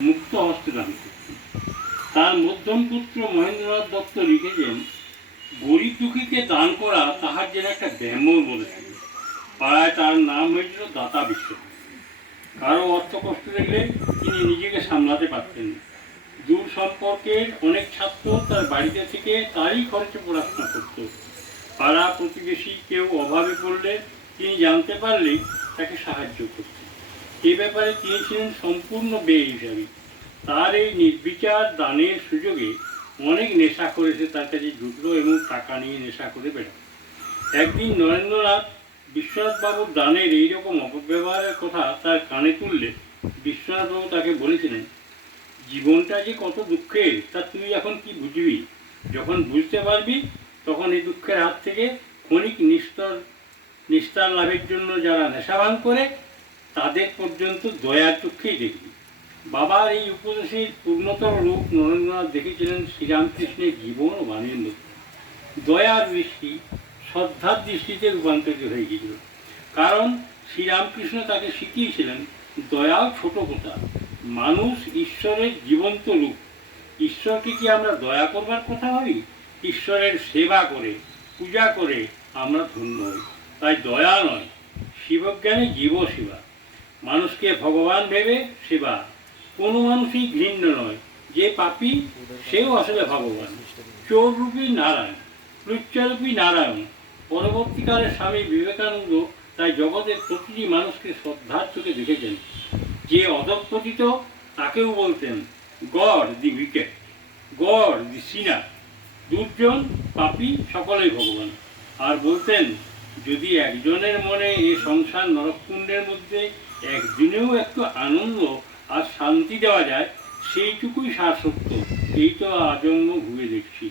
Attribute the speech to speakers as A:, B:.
A: মুক্ত হস্তে করতেন তার মধ্যম পুত্র মহেন্দ্রনাথ দত্ত লিখেছেন, গরিব দুঃখীকে দান করা তাহার যেন একটা ব্যামোর বলে থাকে। পাড়ায় তার নাম হয়েছিল দাতা বিশ্ব। কারও অর্থ কষ্ট দেখলে তিনি নিজেকে সামলাতে পারতেন না। দূর সম্পর্কের অনেক ছাত্র তার বাড়িতে থেকে তারই খরচে পড়াশোনা করত। পাড়া প্রতিবেশী কেউ অভাবে পড়লে তিনি জানতে পারলেই তাকে সাহায্য করতেন। এ ব্যাপারে তিনি ছিলেন সম্পূর্ণ বেয়ে হিসাবে তার এই নির্বিচার দানের সুযোগে অনেক নেশা করেছে তার কাছে জুটলো এবং টাকা নিয়ে নেশা করে বেড়ায় একদিন নরেন্দ্রনাথ বিশ্বনাথবাবুর দানের এইরকম অপব্যবহারের কথা তার কানে তুললে বিশ্বনাথবাবু তাকে বলেছিলেন, জীবনটা যে কত দুঃখের, তা তুই এখন কি বুঝবি? যখন বুঝতে পারবি, তখন এই দুঃখের হাত থেকে ক্ষণিক নিস্তর, নিস্তার লাভের জন্য যারা নেশাভান করে তাদের পর্যন্ত দয়ার চক্ষেই দেখবি বাবার এই উপদেশের পূর্ণতর রূপ নরেন্দ্রনাথ দেখেছিলেন শ্রীরামকৃষ্ণের জীবন ও বাণীর মধ্যে। দয়ার দৃষ্টি শ্রদ্ধার দৃষ্টিতে রূপান্তরিত হয়ে গিয়েছিল। কারণ শ্রীরামকৃষ্ণ তাকে শিখিয়েছিলেন দয়াও ছোট কথা, মানুষ ঈশ্বরের জীবন্ত রূপ। ঈশ্বরকে কি আমরা দয়া করবার কথা ভাবি? ঈশ্বরের সেবা করে, পূজা করে আমরা ধন্য হই। তাই দয়া নয়, শিবজ্ঞানী জীব সেবা। মানুষকে ভগবান ভেবে সেবা। কোনো মানুষই ঘৃণ্য নয়। যে পাপী, সেও আসলে ভগবান। চোররূপী নারায়ণ লুচ্চারূপী নারায়ণ। পরবর্তীকালে স্বামী বিবেকানন্দ তাই জগতের প্রতিটি মানুষকে শ্রদ্ধার চোখে দেখেছেন। যে অধপতিত, তাকেও বলতেন, God the wicked, God the sinner দুর্জন পাপী সকলেই ভগবান। আর বলতেন যদি একজনের মনে এই সংসার নরকুণ্ডের মধ্যে একদিনেও একটু আনন্দ আর শান্তি দেওয়া যায়, সেইটুকুই সারসত্য। এই তো আজন্ম ভুগে দেখছি।